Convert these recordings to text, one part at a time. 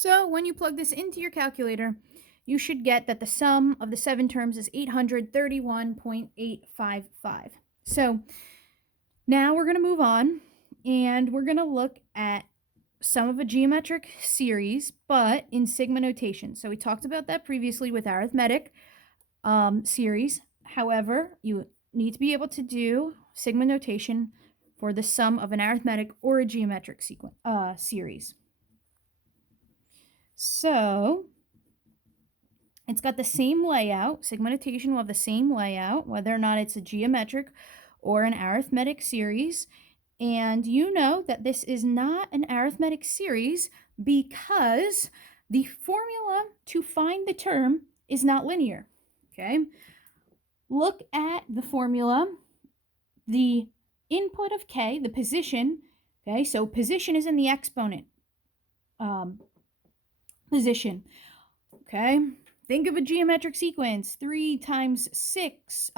So when you plug this into your calculator, you should get that the sum of the 7 terms is 831.855. So now we're going to move on and we're going to look at sum of a geometric series, but in sigma notation. So we talked about that previously with arithmetic series. However, you need to be able to do sigma notation for the sum of an arithmetic or a geometric series. So it's got the same layout. Sigma notation will have the same layout, whether or not it's a geometric or an arithmetic series. And you know that this is not an arithmetic series because the formula to find the term is not linear. Okay? Look at the formula. The input of k, the position, okay? So position is in the exponent position, okay? Think of a geometric sequence. 3, 6,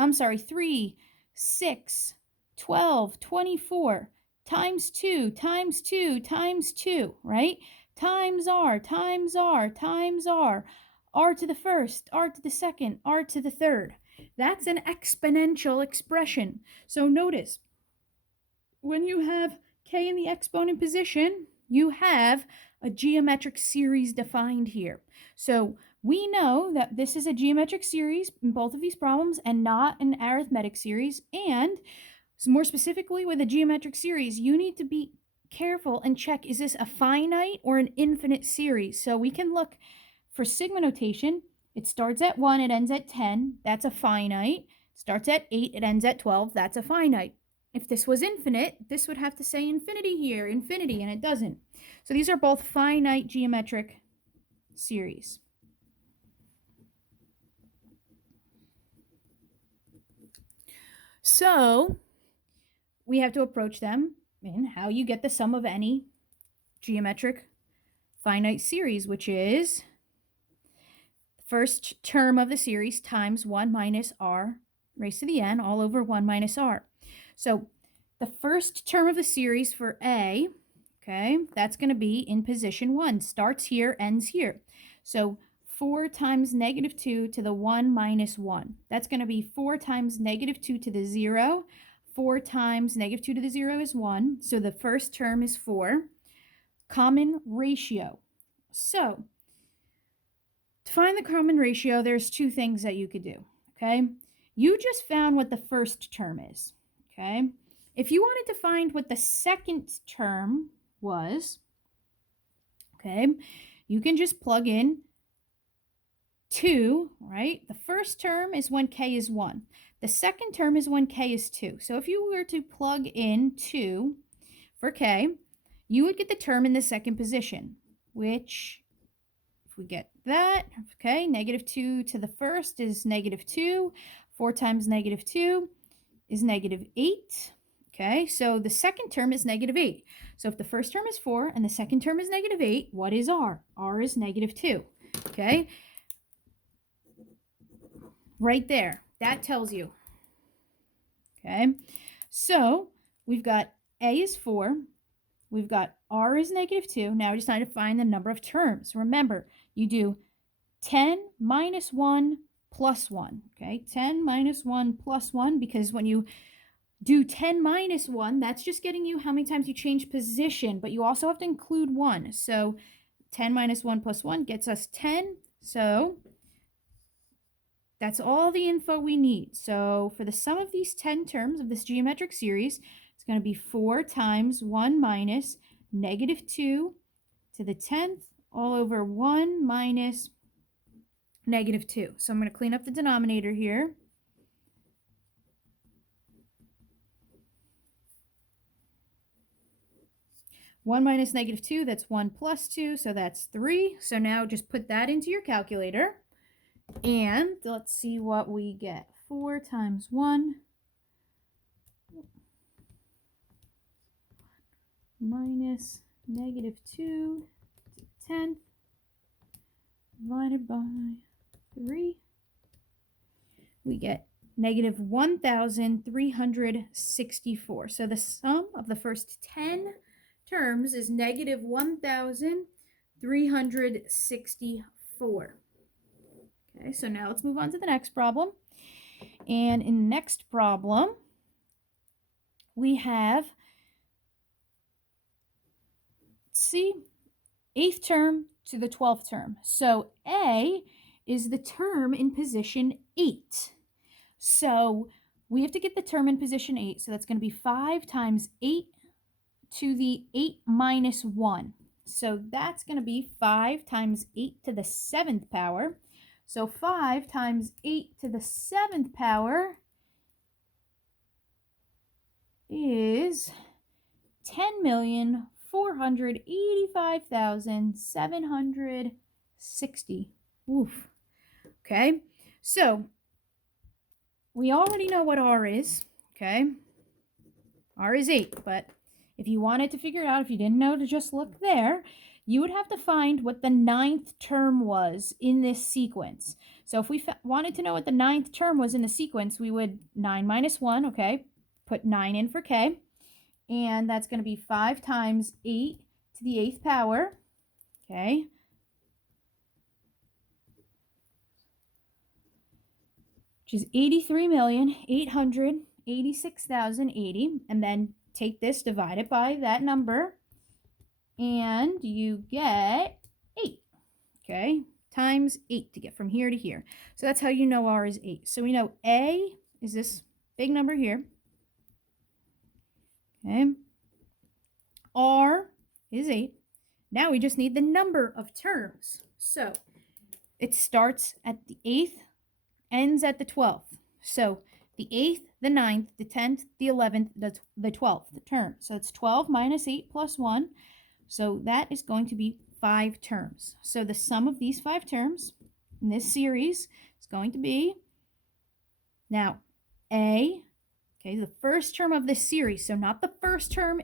12, 24, times 2, times 2, times 2, right? Times r, times r, times r, r to the first, r to the second, r to the third. That's an exponential expression. So notice, when you have k in the exponent position, you have a geometric series defined here. So we know that this is a geometric series in both of these problems and not an arithmetic series. And more specifically with a geometric series, you need to be careful and check, is this a finite or an infinite series? So we can look for sigma notation. It starts at 1, it ends at 10. That's a finite. Starts at 8, it ends at 12. That's a finite. If this was infinite, this would have to say infinity here, infinity, and it doesn't. So these are both finite geometric series. So we have to approach them in how you get the sum of any geometric finite series, which is the first term of the series times 1 minus r raised to the n all over 1 minus r. So the first term of the series for A, okay, that's going to be in position 1. Starts here, ends here. So 4 times negative 2 to the 1 minus 1. That's going to be 4 times negative 2 to the 0. 4 times negative 2 to the 0 is 1. So the first term is 4. Common ratio. So to find the common ratio, there's two things that you could do, okay? You just found what the first term is, okay? If you wanted to find what the second term was, okay, you can just plug in 2, right? The first term is when k is 1. The second term is when k is 2. So if you were to plug in 2 for k, you would get the term in the second position, which, if we get that, okay, negative 2 to the first is negative 2. 4 times negative 2 is negative 8. Okay, so the second term is negative 8. So if the first term is 4 and the second term is negative 8, what is r? R is negative 2. Okay, right there. That tells you. Okay, so we've got a is 4. We've got r is negative 2. Now we just need to find the number of terms. Remember, you do 10 minus 1 plus 1. Okay, 10 minus 1 plus 1, because when you do 10 minus 1, that's just getting you how many times you change position, but you also have to include 1. So 10 minus 1 plus 1 gets us 10. So that's all the info we need. So for the sum of these 10 terms of this geometric series, it's going to be 4 times 1 minus negative 2 to the 10th all over 1 minus negative 2. So I'm going to clean up the denominator here. One minus negative 2, that's 1 plus 2, so that's 3. So now just put that into your calculator. And let's see what we get. 4 times 1 minus negative 2 to the 10th divided by 3. We get negative 1,364. So the sum of the first 10 terms is negative 1,364. 364. Okay, so now let's move on to the next problem. And in the next problem, we have, let's see, 8th term to the 12th term. So A is the term in position 8. So we have to get the term in position 8. So that's going to be 5 times 8 to the 8 minus 1. So that's going to be 5 times 8 to the 7th power. So 5 times 8 to the 7th power is 10,485,760. Oof. Okay, so we already know what R is, okay? R is 8, but if you wanted to figure it out, if you didn't know to just look there, you would have to find what the 9th term was in this sequence. So if we wanted to know what the 9th term was in the sequence, we would 9 minus 1, okay? Put 9 in for K. And that's going to be 5 times 8 to the 8th power, okay? Which is 83,886,080. And then take this, divide it by that number, and you get 8, okay? Times 8 to get from here to here. So that's how you know R is 8. So we know A is this big number here, okay? R is 8. Now we just need the number of terms. So it starts at the 8th, ends at the 12th. So the 8th, the 9th, the 10th, the 11th, the 12th term. So it's 12 minus 8 plus 1. So that is going to be 5 terms. So the sum of these 5 terms in this series is going to be, now, A, okay, the first term of this series, so not the first term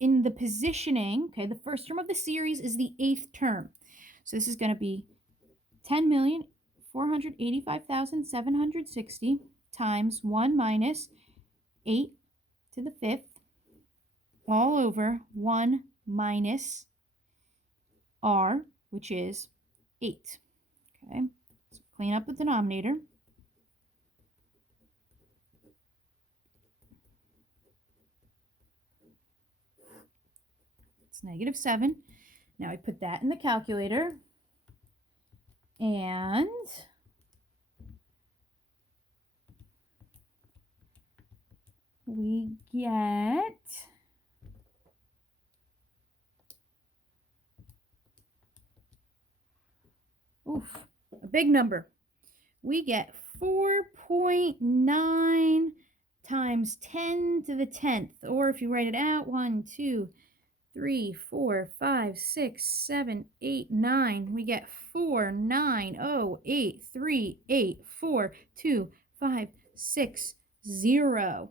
in the positioning, okay, the first term of the series is the 8th term. So this is going to be 10,485,760 times 1 minus 8 to the 5th all over 1 minus R, which is 8. Okay, so clean up the denominator. It's negative 7. Now I put that in the calculator, and we get a big number. We get 4.9 times 10 to the 10th, or if you write it out, 1, 2, 3, 4, 5, 6, 7, 8, 9. We get 4, 9, 0, 8, 3, 8, 4, 2, 5, 6, 0.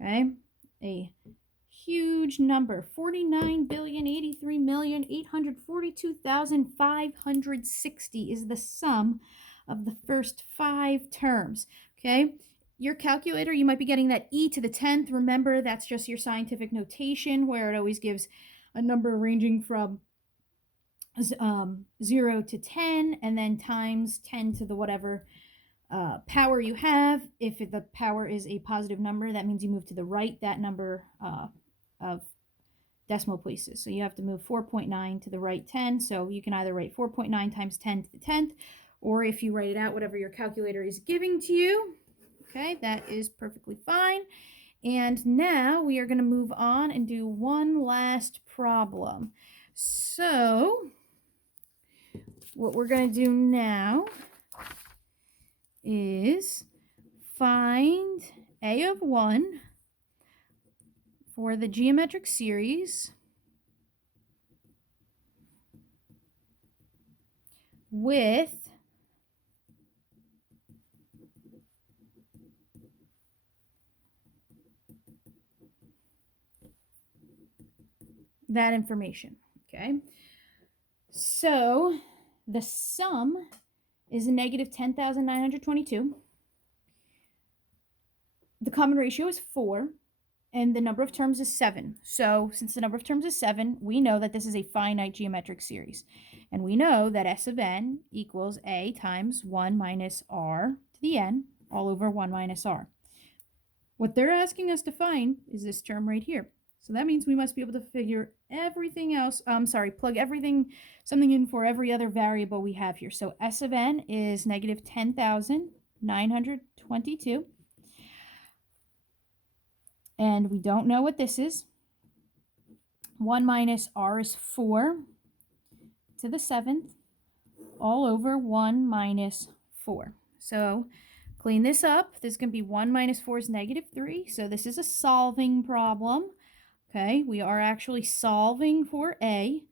Okay, a huge number, 49,083,842,560 is the sum of the first 5 terms. Okay, your calculator, you might be getting that e to the 10th. Remember, that's just your scientific notation where it always gives a number ranging from 0 to 10, and then times 10 to the whatever power you have. If the power is a positive number, that means you move to the right that number of decimal places. So you have to move 4.9 to the right 10. So you can either write 4.9 times 10 to the 10th, or if you write it out, whatever your calculator is giving to you. Okay, that is perfectly fine. And now we are going to move on and do one last problem. So what we're going to do now is find A of 1 for the geometric series with that information, okay? So the sum is a negative 10,922. The common ratio is 4. and the number of terms is 7. So since the number of terms is 7, we know that this is a finite geometric series. And we know that S of n equals a times 1 minus r to the n all over 1 minus r. What they're asking us to find is this term right here. So that means we must be able to figure everything else, plug something in for every other variable we have here. So S of n is negative 10,922. And we don't know what this is. 1 minus r is 4 to the 7th all over 1 minus 4. So clean this up. This is going to be 1 minus 4 is negative 3. So this is a solving problem. Okay, we are actually solving for a.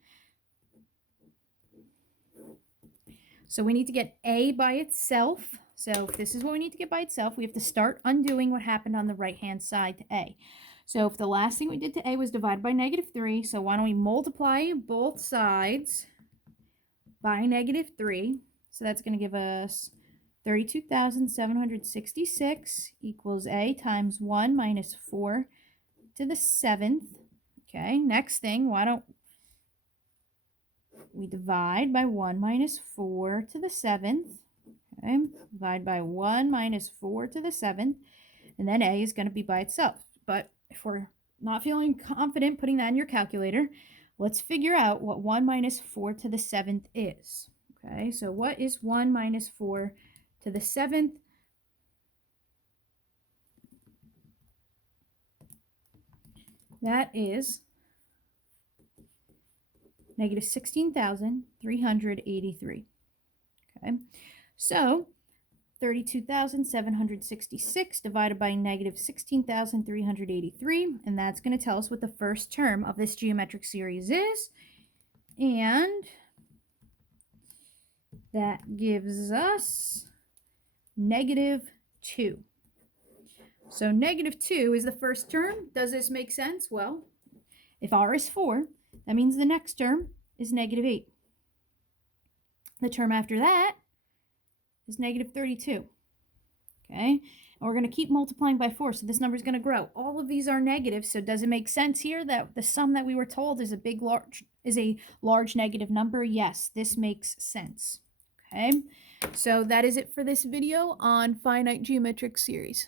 So we need to get a by itself. So if this is what we need to get by itself, we have to start undoing what happened on the right-hand side to a. So if the last thing we did to a was divide by negative 3, so why don't we multiply both sides by negative 3. So that's going to give us 32,766 equals a times 1 minus 4 to the 7th. Okay, next thing, why don't we divide by 1 minus 4 to the 7th. Okay, divide by 1 minus 4 to the 7th. And then a is going to be by itself. But if we're not feeling confident putting that in your calculator, let's figure out what 1 minus 4 to the 7th is. Okay, so what is 1 minus 4 to the 7th? That is negative 16,383. Okay, so 32,766 divided by negative 16,383, and that's going to tell us what the first term of this geometric series is, and that gives us negative 2. So negative 2 is the first term. Does this make sense? Well, if r is 4, that means the next term is negative 8. The term after that is negative 32. Okay, and we're going to keep multiplying by 4, so this number is going to grow. All of these are negative, so does it make sense here that the sum that we were told is a large negative number? Yes, this makes sense. Okay, so that is it for this video on finite geometric series.